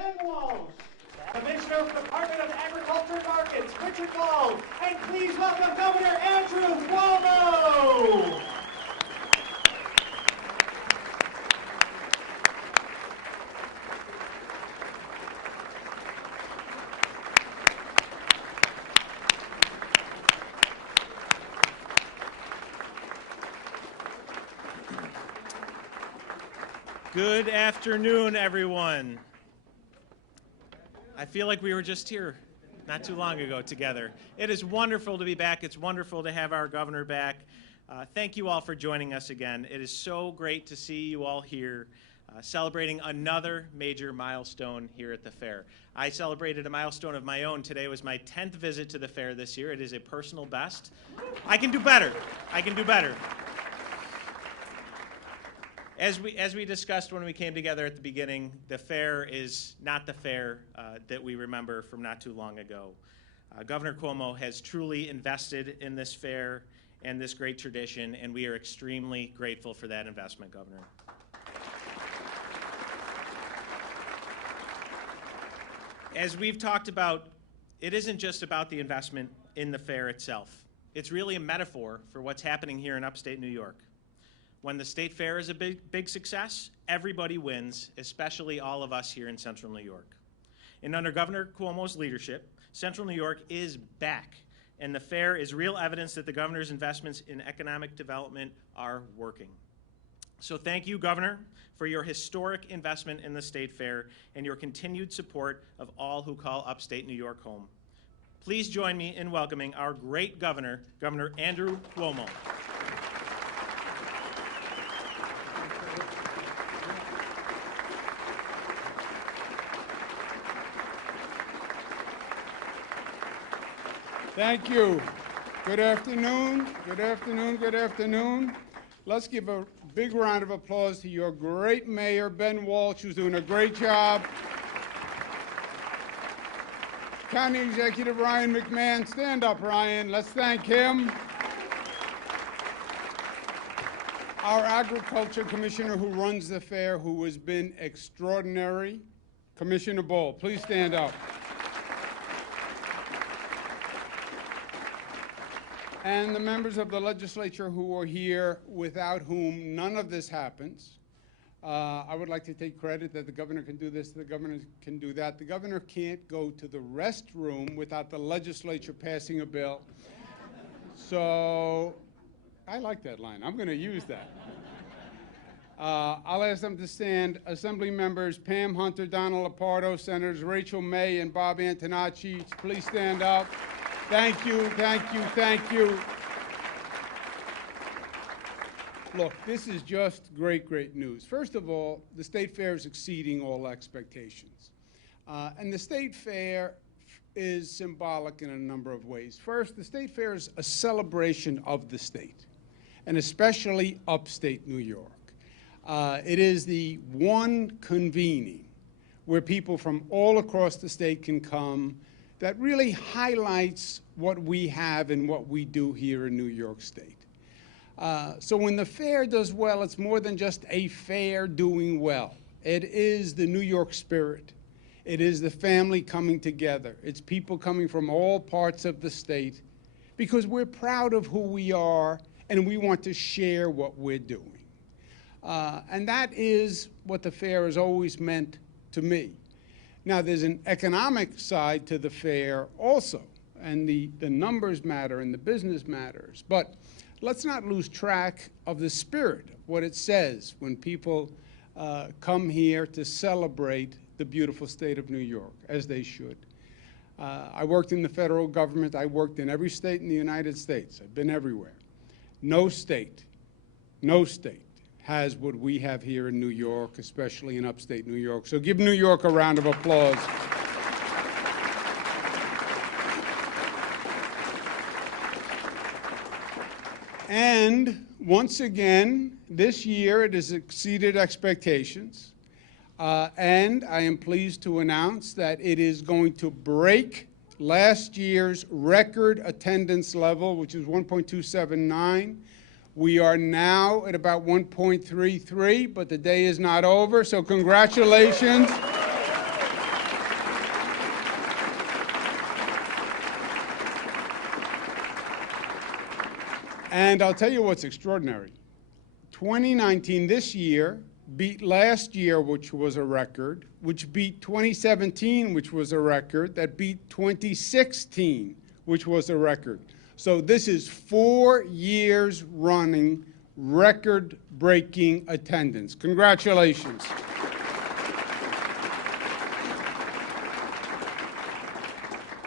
Ben Walsh, Commissioner of the Department of Agriculture and Markets, Richard Ball, and please welcome Governor Andrew Cuomo. Good afternoon, everyone. I feel like we were just here not too long ago together. It is wonderful to be back. It's wonderful to have our governor back. Thank you all for joining us again. It is so great to see you all here celebrating another major milestone here at the fair. I celebrated a milestone of my own. Today was my 10th visit to the fair this year. It is a personal best. I can do better. I can do better. As we discussed when we came together at the beginning, the fair is not the fair that we remember from not too long ago. Governor Cuomo has truly invested in this fair and this great tradition, and we are extremely grateful for that investment, Governor. As we've talked about, it isn't just about the investment in the fair itself. It's really a metaphor for what's happening here in upstate New York. When the state fair is a big success, everybody wins, especially all of us here in Central New York. And under Governor Cuomo's leadership, Central New York is back, and the fair is real evidence that the governor's investments in economic development are working. So thank you, Governor, for your historic investment in the state fair and your continued support of all who call upstate New York home. Please join me in welcoming our great governor, Governor Andrew Cuomo. Thank you. Good afternoon. Good afternoon. Good afternoon. Let's give a big round of applause to your great mayor, Ben Walsh, who's doing a great job. County Executive Ryan McMahon. Stand up, Ryan. Let's thank him. Our Agriculture Commissioner who runs the fair, who has been extraordinary, Commissioner Ball. Please stand up. And the members of the legislature who are here, without whom none of this happens. I would like to take credit that the governor can do this, the governor can do that. The governor can't go to the restroom without the legislature passing a bill. So I like that line. I'm going to use that. I'll ask them to stand. Assembly members Pam Hunter, Donald Lapardo, Senators Rachel May and Bob Antonacci, please stand up. Thank you, thank you, thank you. Look, this is just great, great news. First of all, the state fair is exceeding all expectations. And the state fair is symbolic in a number of ways. First, the state fair is a celebration of the state, and especially upstate New York. It is the one convening where people from all across the state can come that really highlights what we have and what we do here in New York State. So when the fair does well, it's more than just a fair doing well. It is the New York spirit. It is the family coming together. It's people coming from all parts of the state because we're proud of who we are and we want to share what we're doing. And that is what the fair has always meant to me. Now, there's an economic side to the fair also, and the numbers matter and the business matters. But let's not lose track of the spirit, what it says when people come here to celebrate the beautiful state of New York, as they should. I worked in the federal government. I worked in every state in the United States. I've been everywhere. No state has what we have here in New York, especially in upstate New York. So give New York a round of applause. And once again, this year it has exceeded expectations. And I am pleased to announce that it is going to break last year's record attendance level, which is 1.279. We are now at about 1.33, but the day is not over, so congratulations. And I'll tell you what's extraordinary. 2019, this year, beat last year, which was a record, which beat 2017, which was a record, that beat 2016, which was a record. So this is 4 years running record-breaking attendance. Congratulations.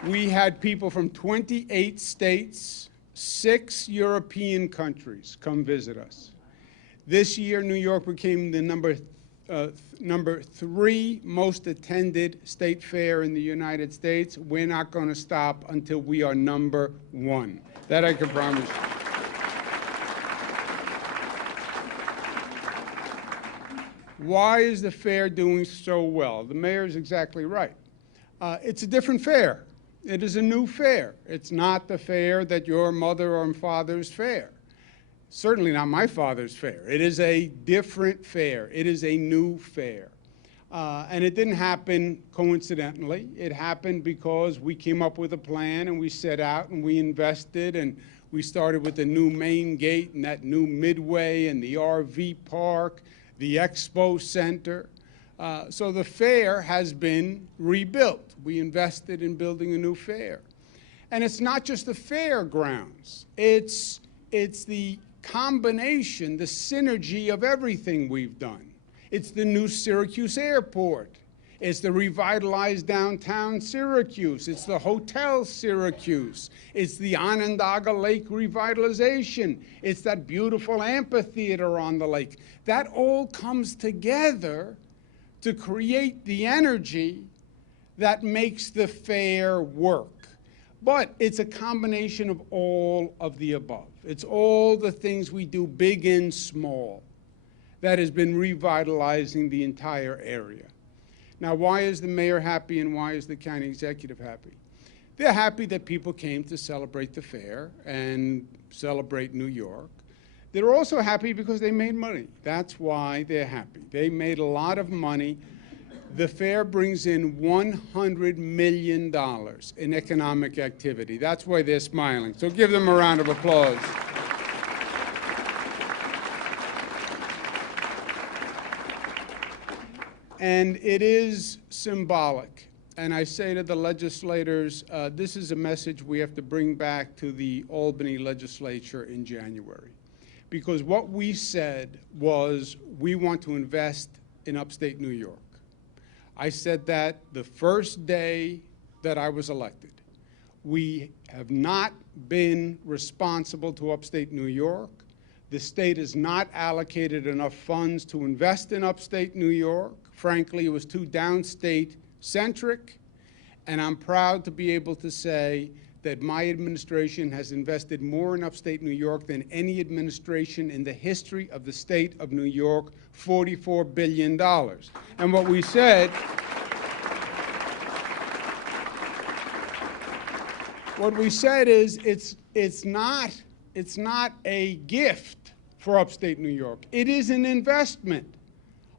We had people from 28 states, 6 European countries come visit us. This year, New York became the number 3 most attended state fair in the United States. We're not going to stop until we are number 1. That I can promise you. Why is the fair doing so well? The mayor is exactly right. It's a different fair. It is a new fair. It's not the fair that your mother or father's fair. Certainly not my father's fair. It is a different fair. It is a new fair. And it didn't happen coincidentally. It happened because we came up with a plan and we set out and we invested, and we started with the new main gate and that new midway and the RV park, the expo center. So the fair has been rebuilt. We invested in building a new fair. And it's not just the fairgrounds. It's the combination, the synergy of everything we've done. It's the new Syracuse airport. It's the revitalized downtown Syracuse. It's the Hotel Syracuse. It's the Onondaga Lake revitalization. It's that beautiful amphitheater on the lake. That all comes together to create the energy that makes the fair work. But it's a combination of all of the above. It's all the things we do, big and small, that has been revitalizing the entire area. Now, why is the mayor happy and why is the county executive happy? They're happy that people came to celebrate the fair and celebrate New York. They're also happy because they made money. That's why they're happy. They made a lot of money. The fair brings in $100 million in economic activity. That's why they're smiling. So give them a round of applause. And it is symbolic. And I say to the legislators, this is a message we have to bring back to the Albany legislature in January. Because what we said was we want to invest in upstate New York. I said that the first day that I was elected. We have not been responsible to upstate New York. The state has not allocated enough funds to invest in upstate New York. Frankly, it was too downstate centric. And I'm proud to be able to say that my administration has invested more in upstate New York than any administration in the history of the state of New York, $44 billion. And what we said, is it's not a gift for upstate New York. It is an investment.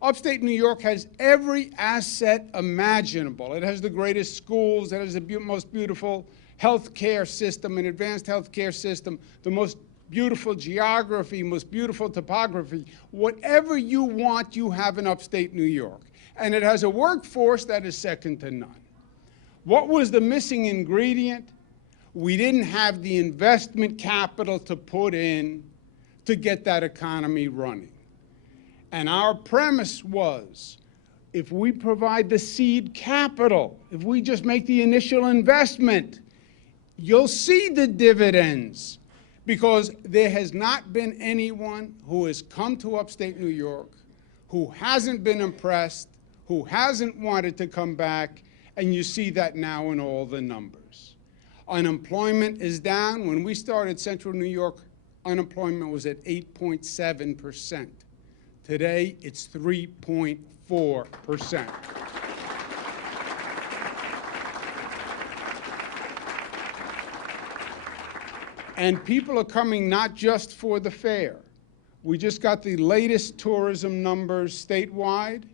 Upstate New York has every asset imaginable. It has the greatest schools. It has the most beautiful healthcare system, an advanced healthcare system, the most beautiful geography, most beautiful topography. Whatever you want, you have in upstate New York. And it has a workforce that is second to none. What was the missing ingredient? We didn't have the investment capital to put in to get that economy running. And our premise was, if we provide the seed capital, if we just make the initial investment, you'll see the dividends, because there has not been anyone who has come to upstate New York who hasn't been impressed, who hasn't wanted to come back, and you see that now in all the numbers. Unemployment is down. When we started Central New York, unemployment was at 8.7%. Today, it's 3.4%. And people are coming not just for the fair. We just got the latest tourism numbers statewide.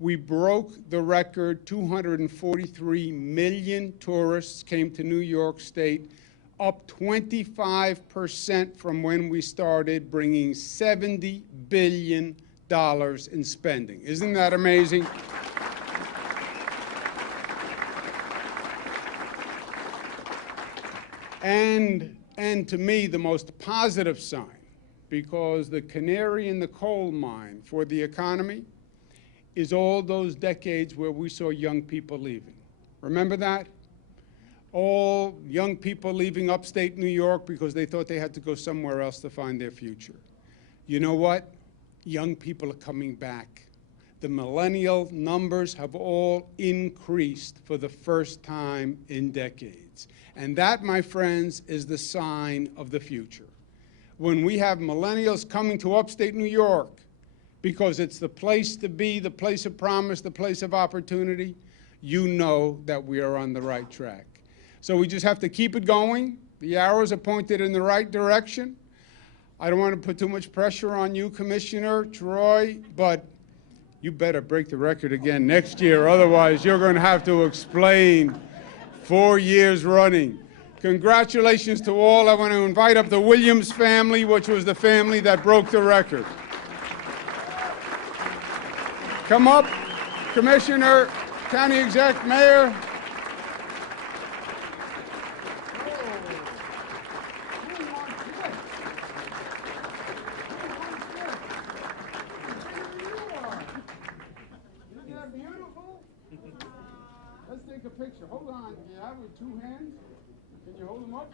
We broke the record. 243 million tourists came to New York State up 25% from when we started, bringing $70 billion in spending. Isn't that amazing? And to me, the most positive sign, because the canary in the coal mine for the economy is all those decades where we saw young people leaving. Remember that? All young people leaving upstate New York because they thought they had to go somewhere else to find their future. You know what? Young people are coming back. The millennial numbers have all increased for the first time in decades. And that, my friends, is the sign of the future. When we have millennials coming to upstate New York because it's the place to be, the place of promise, the place of opportunity, you know that we are on the right track. So we just have to keep it going. The arrows are pointed in the right direction. I don't want to put too much pressure on you, Commissioner Troy, but you better break the record again next year. Otherwise, you're going to have to explain 4 years running. Congratulations to all. I want to invite up the Williams family, which was the family that broke the record. Come up, Commissioner, County Exec, Mayor. Isn't that beautiful? Let's take a picture. Hold on. Do you have it with 2 hands? Can you hold them up?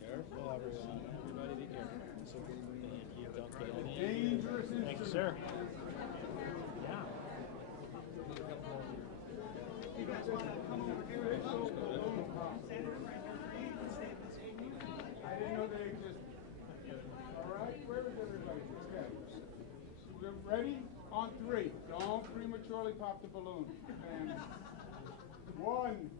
Careful, everyone. Everybody be careful. Thank you. Don't get any. Dangerous. Thank you, sir. Yeah. I didn't know they existed. All right, where is everybody? Okay. We're ready? On 3. Don't prematurely pop the balloon. And 1,